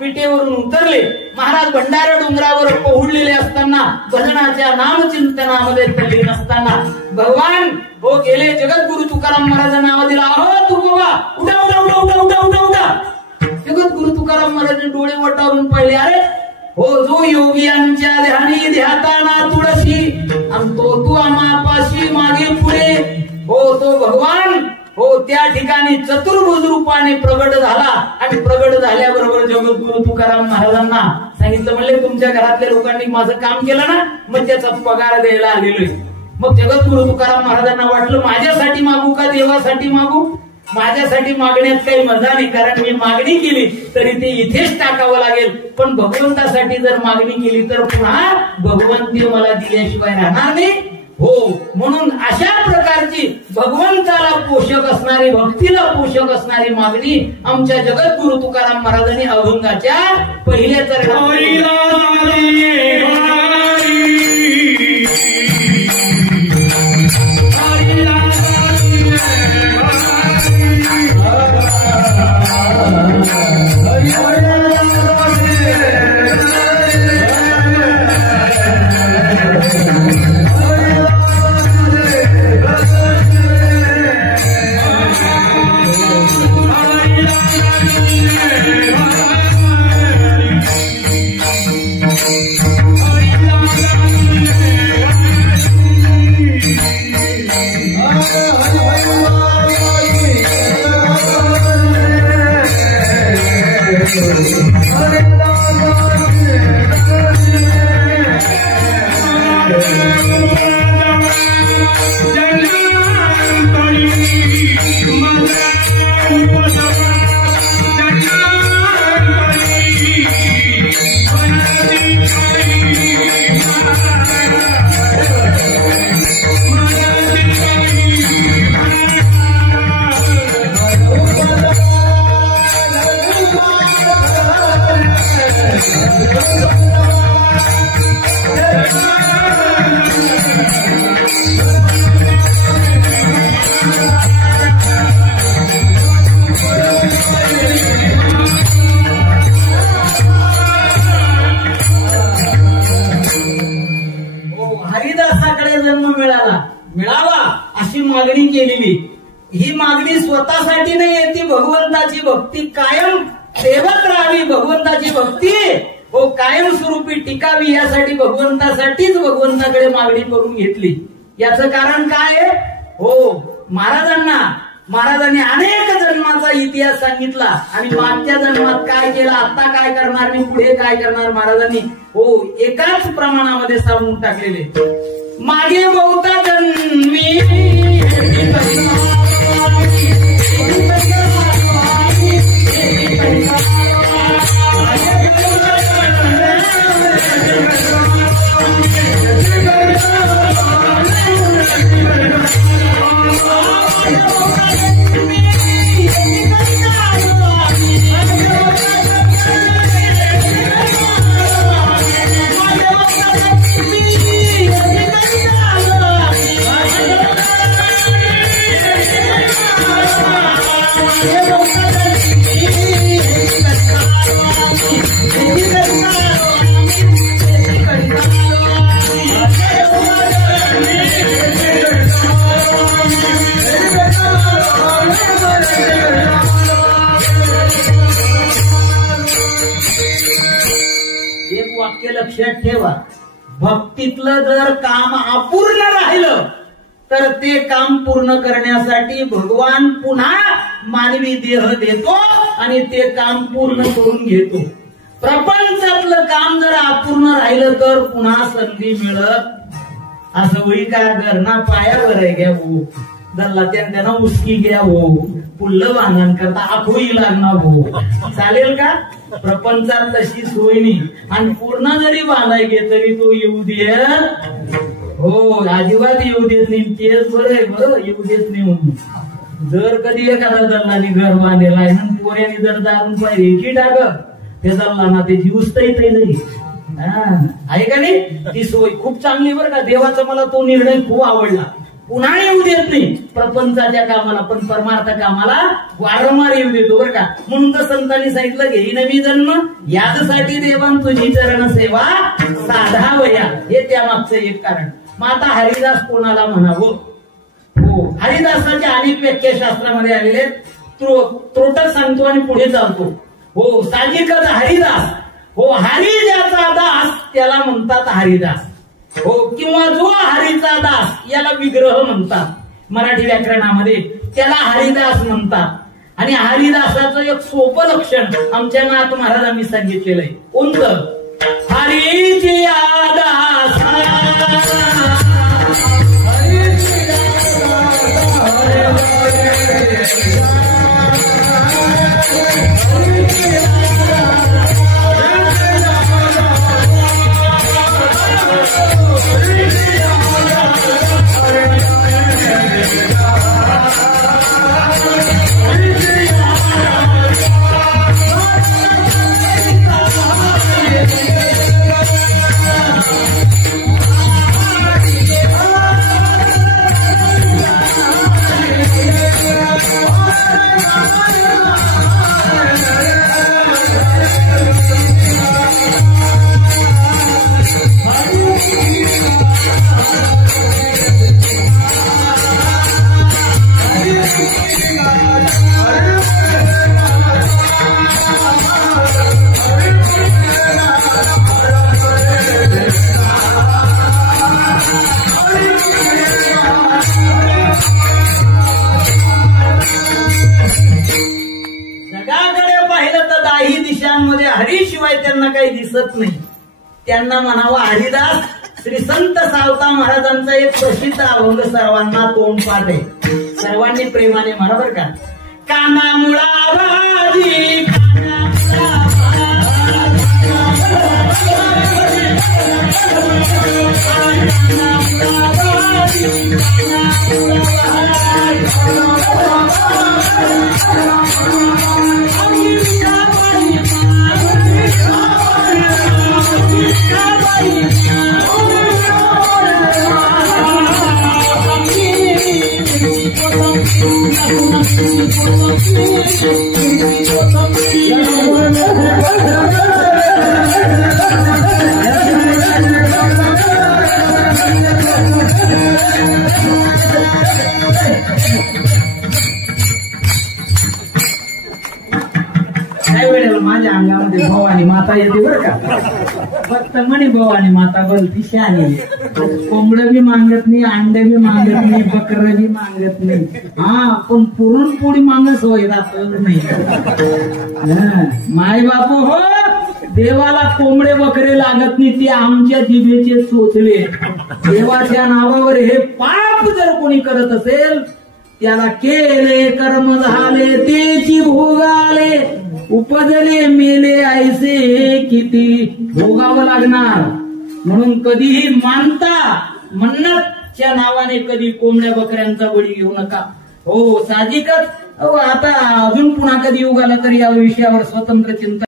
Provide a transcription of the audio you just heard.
विटेवरून उतरले. महाराज भंडारा डोंगरावर पोहडलेले असताना, भजनाच्या नामचिंतनामध्ये तल्लीन असताना भगवान गेले. जगद्गुरु तुकाराम महाराजांना आवाज दिला, अहो तुकोबा, उठा उठा उठा उठा उठा उठा उठा. जगद्गुरु तुकाराम महाराजांनी डोळे वटारून पाहिले. अरे जो योगियांच्या ध्यानी ध्याताना तुळशी, आणि तो आमापाशी मागे पुढे. तो भगवान त्या ठिकाणी चतुर्भुज रूपाने प्रगट झाला. आणि प्रगट झाल्याबरोबर जगद्गुरु तुकाराम महाराजांना सांगितलं, म्हणले तुमच्या घरातल्या लोकांनी माझं काम केलं ना, मग त्याचा पगार द्यायला आलेलोय. मग जगद्गुरु तुकाराम महाराजांना वाटलं, माझ्यासाठी मागू का देवासाठी मागू? माझ्यासाठी मागण्यात काही मजा नाही, कारण मी मागणी केली तरी ते इथेच टाकावं लागेल. पण भगवंतासाठी जर मागणी केली तर पुन्हा भगवंत मला दिल्याशिवाय राहणार नाही. म्हणून अशा प्रकारची भगवंताला पोषक असणारी, भक्तीला पोषक असणारी मागणी आमच्या जगद्गुरु तुकाराम महाराजांनी अभंगाच्या पहिल्या हरिदासाकडे जन्म मिळावा अशी मागणी केलेली. ही मागणी स्वतःसाठी नाही, ती भगवंताची भक्ती कायम सेवत राहावी, भगवंताची भक्ती कायमस्वरूपी टिकावी, यासाठी भगवंतासाठीच भगवंताकडे मागणी करून घेतली. याचं कारण काय आहे? महाराजांनी अनेक जन्माचा इतिहास सांगितला आणि मागच्या जन्मात काय केलं, आता काय करणार आणि पुढे काय करणार, महाराजांनी एकाच प्रमाणामध्ये सांगून टाकलेले. मागे बहुता जन्मी लक्षात ठेवा, भक्तीतलं जर काम अपूर्ण राहिलं तर ते काम पूर्ण करण्यासाठी भगवान पुन्हा मानवी देह देतो आणि ते काम पूर्ण करून घेतो. प्रपंचातलं काम जर अपूर्ण राहिलं तर पुन्हा संधी मिळत असं होई का? घरना पायावर आहे घ्या दल्ला त्यांना उसकी घ्या पुल्ल बांधण करता आखोई लागणार चालेल का? प्रपंचात तशी सोय नाही आणि पूर्ण जरी बांधायचे तरी तो येऊ दे अजिबात येऊ देत नाही. तेच बरं आहे, बरं येऊ देत नाही म्हणून. जर कधी एखादा दल्लाने घर बांधलेला आहे ना, पोऱ्याने जर दारून पाहिजे की टाक त्या दल्लाना त्याची उस्तही जाईल आहे का नाही? ती सोय खूप चांगली बरं का. देवाचा मला तो निर्णय खूप आवडला. पुन्हा येऊ देत नाही प्रपंचाच्या कामाला, पण परमार्थ कामाला वारंवार येऊ देतो बरं का. म्हणून तर संतांनी सांगितलं घेई नवी जन्म यासाठी देवान तुझी चरण सेवा साधावया, हे त्यामागचं एक कारण. मग आता हरिदास कोणाला म्हणावं? हो, हरिदासाच्या अनेक व्याख्या शास्त्रामध्ये आलेले आहेत. त्रोटक सांगतो आणि पुढे चालतो. हो, साहजिकच हरिदास, हो, हरी ज्याचा दास त्याला म्हणतात हरिदास. हो, किंवा जो हरीचा दास याला विग्रह म्हणतात. मराठी व्याकरणामध्ये त्याला हरिदास म्हणतात. आणि हरिदासाचं एक सोपं लक्षण आमच्या नाथ महाराजांनी सांगितलेलं आहे. कोणतं? हरीची दास, हरीशिवाय त्यांना काही दिसत नाही. त्यांना म्हणावं हरिदास. श्री संत सावता महाराजांचा एक प्रसिद्ध अभंग सर्वांना तोंडपाठ आहे. सर्वांनी प्रेमाने म्हणा बरं का. काना मुळा भाजी, काही वेळेला माझ्या अंगामध्ये भवानी माता येते बरं का. फक्त म्हणे भवानी माता बोलती शहाणी. कोंबडं बी मागत नाही, अंडे बी मागत नाही, बकरं बी मागत नाही. हा, पण पुरणपोळी मागत होय जातच नाही. माय बापू हो, देवाला कोंबडे बकरे लागत नाही, ते आमच्या जिभेचे चोचले. देवाच्या नावावर हे पाप जर कोणी करत असेल त्याला केले कर्म झाले तेची भोगाले, उपजले मेले ऐसे किती भोगावं लागणार. म्हणून कधीही मानता मन्नतच्या नावाने कधी कोंबड्या बकऱ्यांचा बळी घेऊ नका. हो, साहजिकच. आता अजून पुन्हा कधी योग आला तरी या विषयावर स्वतंत्र चिंतन